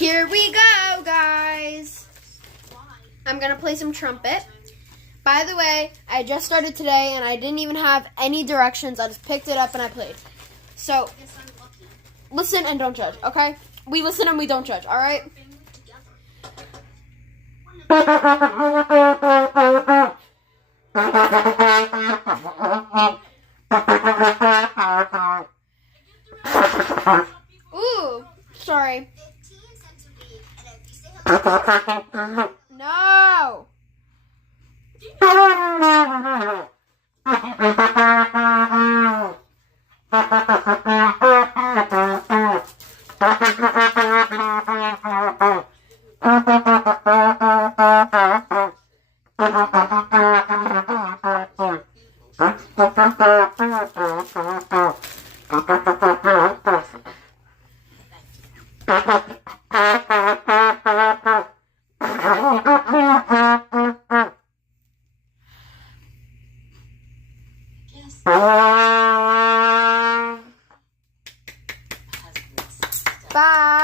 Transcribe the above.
Here we go, guys. I'm going to play some trumpet. By the way, I just started today and I didn't even have any directions. I just picked it up and I played. So, listen and don't judge, okay? We listen and we don't judge, all right? Ooh, sorry. No. Bye.